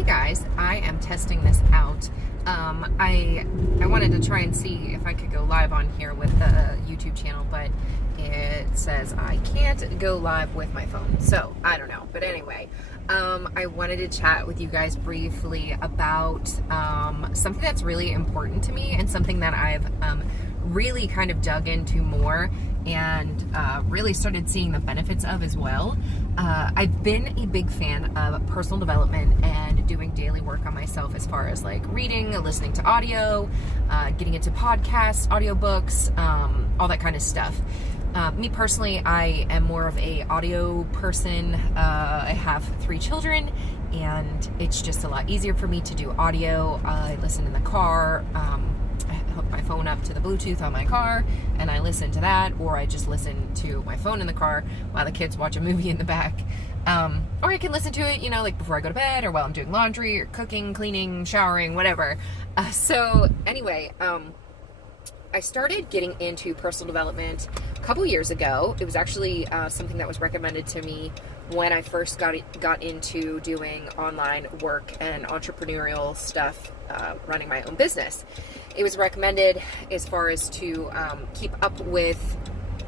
Hey guys, I am testing this out. I wanted to try and see if I could go live on here with the YouTube channel, but it says I can't go live with my phone, so I don't know. But anyway, I wanted to chat with you guys briefly about something that's really important to me and something that I've really kind of dug into more and really started seeing the benefits of as well. I've been a big fan of personal development and doing daily work on myself as far as like reading, listening to audio, getting into podcasts, audiobooks, all that kind of stuff. Me personally, I am more of a audio person. I have 3 children and it's just a lot easier for me to do audio. I listen in the car. I hook my phone up to the Bluetooth on my car and I listen to that, or I just listen to my phone in the car while the kids watch a movie in the back. Or I can listen to it, like before I go to bed or while I'm doing laundry or cooking, cleaning, showering, whatever. So anyway, I started getting into personal development a couple years ago. It was actually something that was recommended to me when I first got into doing online work and entrepreneurial stuff, running my own business. It was recommended as far as to keep up with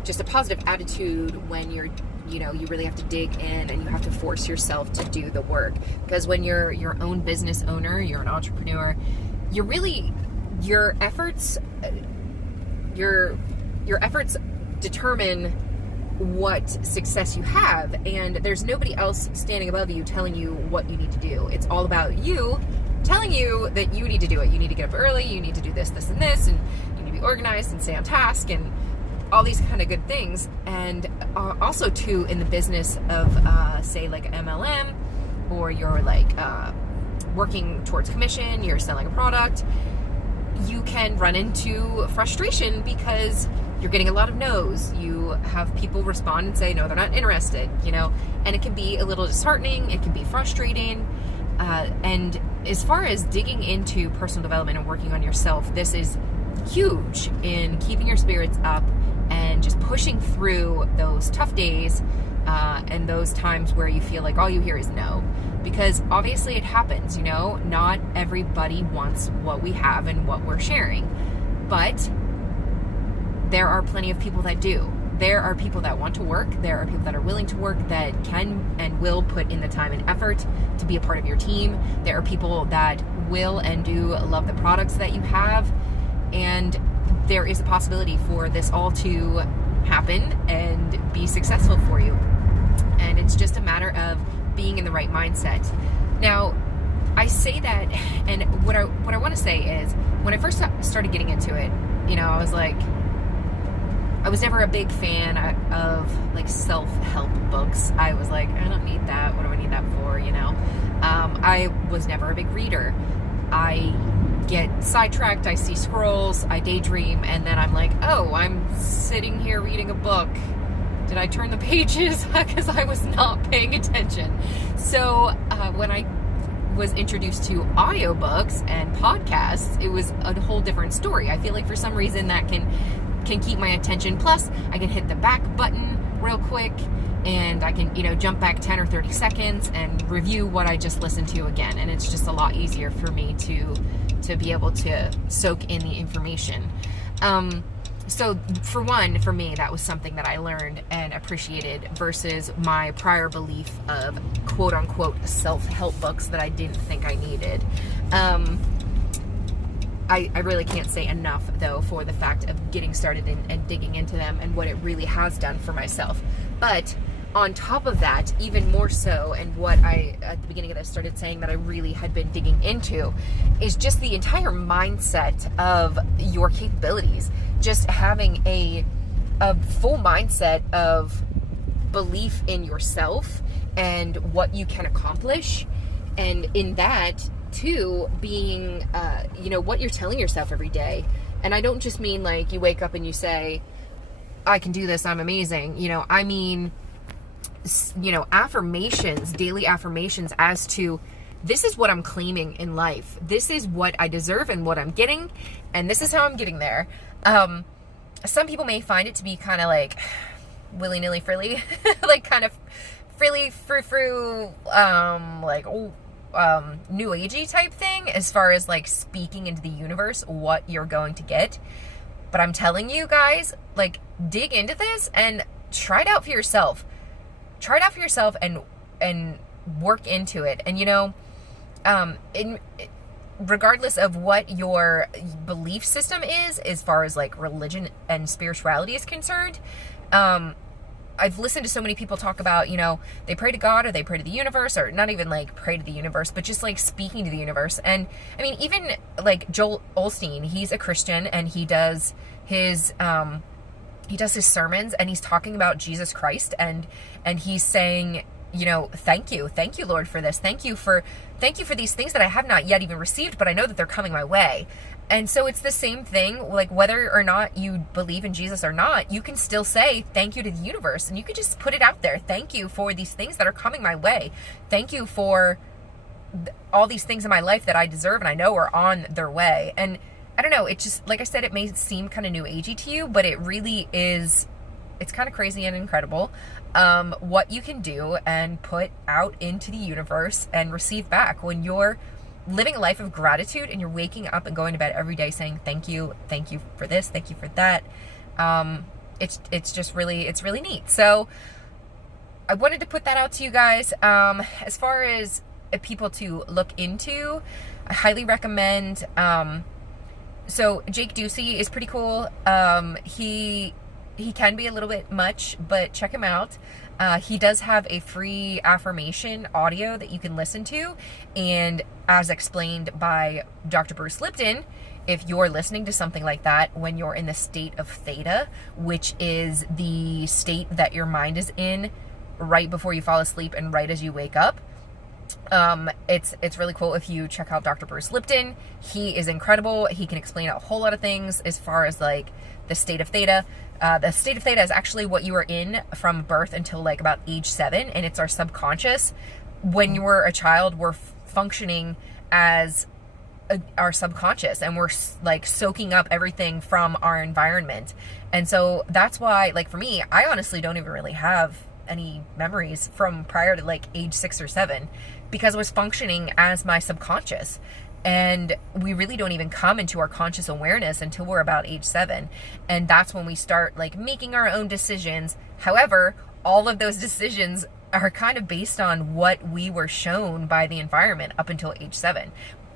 just a positive attitude when you're, you really have to dig in and you have to force yourself to do the work. Because when you're your own business owner, you're an entrepreneur, you're really, your efforts determine what success you have, and there's nobody else standing above you telling you what you need to do. It's all about you telling you that you need to do it. You need to get up early, you need to do this, this, and this, and you need to be organized and stay on task and all these kind of good things. And also too, in the business of say like MLM, or you're like working towards commission, you're selling a product, you can run into frustration because you're getting a lot of no's. You have people respond and say, no, they're not interested, and it can be a little disheartening. It can be frustrating. And as far as digging into personal development and working on yourself, this is huge in keeping your spirits up and just pushing through those tough days and those times where you feel like all you hear is no. Because obviously it happens, not everybody wants what we have and what we're sharing, but there are plenty of people that do. There are people that want to work. There are people that are willing to work, that can and will put in the time and effort to be a part of your team. There are people that will and do love the products that you have, and there is a possibility for this all to happen and be successful for you. And it's just a matter of being in the right mindset. Now, I say that, and what I want to say is, when I first started getting into it, I was never a big fan of like self-help books. I was like, I don't need that. What do I need that for? I was never a big reader. I get sidetracked. I see scrolls. I daydream, and then I'm like, oh, I'm sitting here reading a book. Did I turn the pages? Because I was not paying attention. So when I was introduced to audiobooks and podcasts, it was a whole different story. I feel like for some reason that can keep my attention. Plus, I can hit the back button real quick and I can, jump back 10 or 30 seconds and review what I just listened to again. And it's just a lot easier for me to be able to soak in the information. So for me, that was something that I learned and appreciated versus my prior belief of quote unquote self-help books that I didn't think I needed. I really can't say enough though for the fact of getting started and digging into them and what it really has done for myself. But on top of that, even more so, and what I, at the beginning of this, started saying that I really had been digging into, is just the entire mindset of your capabilities. Just having a full mindset of belief in yourself and what you can accomplish. And in that, too, being, what you're telling yourself every day. And I don't just mean like you wake up and you say, I can do this, I'm amazing. I mean, affirmations, daily affirmations as to, this is what I'm claiming in life. This is what I deserve and what I'm getting. And this is how I'm getting there. Some people may find it to be kind of like willy-nilly frilly, like kind of frilly frou-frou, like, oh, new agey type thing as far as like speaking into the universe what you're going to get. But I'm telling you guys, like, dig into this and try it out for yourself. Try it out for yourself and work into it. And, you know, regardless of what your belief system is, as far as like religion and spirituality is concerned, I've listened to so many people talk about, you know, they pray to God or they pray to the universe, or not even like pray to the universe, but just like speaking to the universe. And I mean, even like Joel Osteen, he's a Christian, and he does his sermons, and he's talking about Jesus Christ, and he's saying, you know, thank you, Lord, for this. Thank you for these things that I have not yet even received, but I know that they're coming my way. And so it's the same thing, like whether or not you believe in Jesus or not, you can still say thank you to the universe, and you could just put it out there. Thank you for these things that are coming my way. Thank you for all these things in my life that I deserve and I know are on their way. And I don't know, it just, like I said, it may seem kind of new agey to you, but it really is, it's kind of crazy and incredible what you can do and put out into the universe and receive back when you're living a life of gratitude and you're waking up and going to bed every day saying thank you for this, thank you for that. It's just really, it's really neat. So I wanted to put that out to you guys. As far as people to look into, I highly recommend, so Jake Ducey is pretty cool. He can be a little bit much, but check him out. He does have a free affirmation audio that you can listen to. And as explained by Dr. Bruce Lipton, if you're listening to something like that when you're in the state of theta, which is the state that your mind is in right before you fall asleep and right as you wake up, it's really cool if you check out Dr. Bruce Lipton. He is incredible. He can explain a whole lot of things as far as like the state of theta. The state of theta is actually what you are in from birth until like about age 7, and it's our subconscious. When you were a child, we're functioning as our subconscious, and we're like soaking up everything from our environment. And so that's why, like for me, I honestly don't even really have any memories from prior to like age 6 or 7, because I was functioning as my subconscious. And we really don't even come into our conscious awareness until we're about age 7. And that's when we start like making our own decisions. However, all of those decisions are kind of based on what we were shown by the environment up until age 7.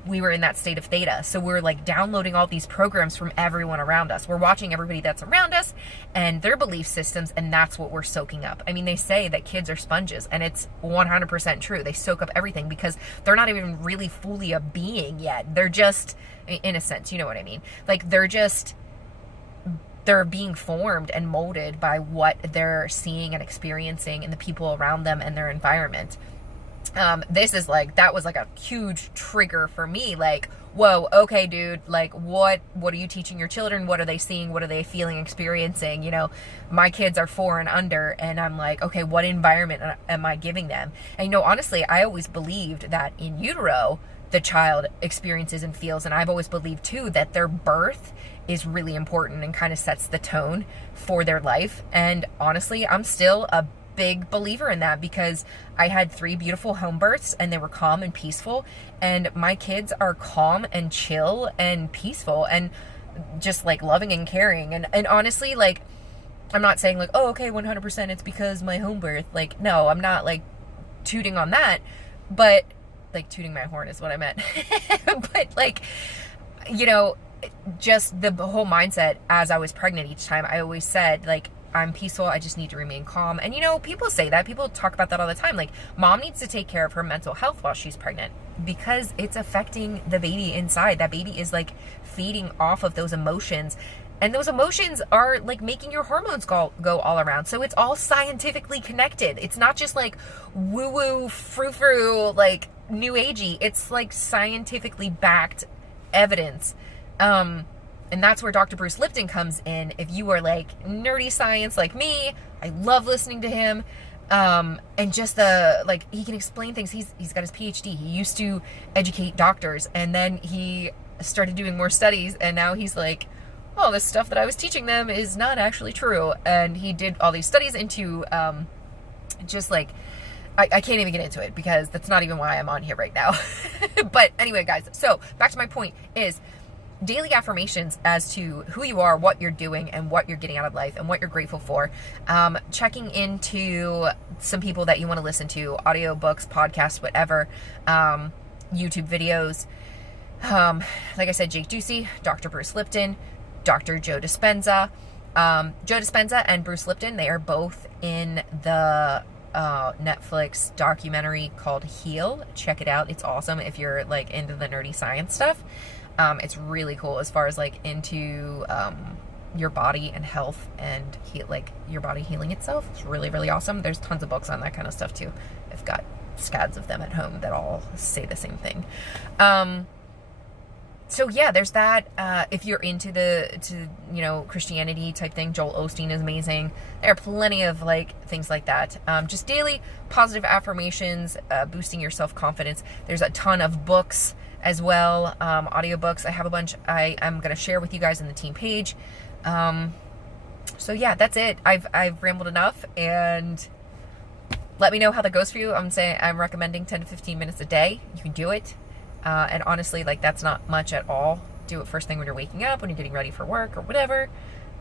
We were in that state of theta. So we're like downloading all these programs from everyone around us. We're watching everybody that's around us and their belief systems, and that's what we're soaking up. I mean, they say that kids are sponges, and it's 100% true. They soak up everything because they're not even really fully a being yet. They're just, in a sense, you know what I mean? Like they're being formed and molded by what they're seeing and experiencing and the people around them and their environment. This is like, that was like a huge trigger for me. Like, whoa, okay, dude, like what are you teaching your children? What are they seeing? What are they feeling, experiencing? You know, my kids are 4 and under, and I'm like, okay, what environment am I giving them? And you know, honestly, I always believed that in utero, the child experiences and feels. And I've always believed too, that their birth is really important and kind of sets the tone for their life. And honestly, I'm still a big believer in that, because I had 3 beautiful home births and they were calm and peaceful, and my kids are calm and chill and peaceful and just like loving and caring. And honestly, like, I'm not saying like, oh, okay, 100% it's because my home birth. Like, no, I'm not like tooting on that, but like tooting my horn is what I meant. But like, you know, just the whole mindset as I was pregnant each time, I always said like, I'm peaceful, I just need to remain calm. And you know, people say that, people talk about that all the time. Like, mom needs to take care of her mental health while she's pregnant, because it's affecting the baby inside. That baby is like feeding off of those emotions, and those emotions are like making your hormones go all around. So it's all scientifically connected. It's not just like woo woo frou frou, like new agey. It's like scientifically backed evidence. And that's where Dr. Bruce Lipton comes in. If you are like nerdy science like me, I love listening to him. And just the, like, he can explain things. He's got his PhD. He used to educate doctors, and then he started doing more studies, and now he's like, oh, this stuff that I was teaching them is not actually true. And he did all these studies into, just like, I can't even get into it because that's not even why I'm on here right now. But anyway, guys, so back to my point is daily affirmations as to who you are, what you're doing, and what you're getting out of life, and what you're grateful for. Checking into some people that you want to listen to, audiobooks, podcasts, whatever, YouTube videos. Like I said, Jake Ducey, Dr. Bruce Lipton, Dr. Joe Dispenza. Joe Dispenza and Bruce Lipton, they are both in the Netflix documentary called Heal. Check it out. It's awesome if you're like into the nerdy science stuff. It's really cool as far as like into your body and health and like your body healing itself. It's really, really awesome. There's tons of books on that kind of stuff too. I've got scads of them at home that all say the same thing. So yeah, there's that. If you're into Christianity type thing, Joel Osteen is amazing. There are plenty of like things like that. Just daily positive affirmations, boosting your self-confidence. There's a ton of books as well, audiobooks. I have a bunch I'm going to share with you guys in the team page. So yeah, that's it. I've rambled enough, and let me know how that goes for you. I'm recommending 10 to 15 minutes a day. You can do it. And honestly, like, that's not much at all. Do it first thing when you're waking up, when you're getting ready for work or whatever.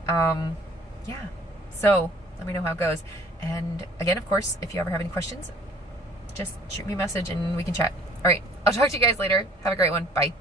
Yeah. So let me know how it goes. And again, of course, if you ever have any questions, just shoot me a message and we can chat. All right. I'll talk to you guys later. Have a great one. Bye.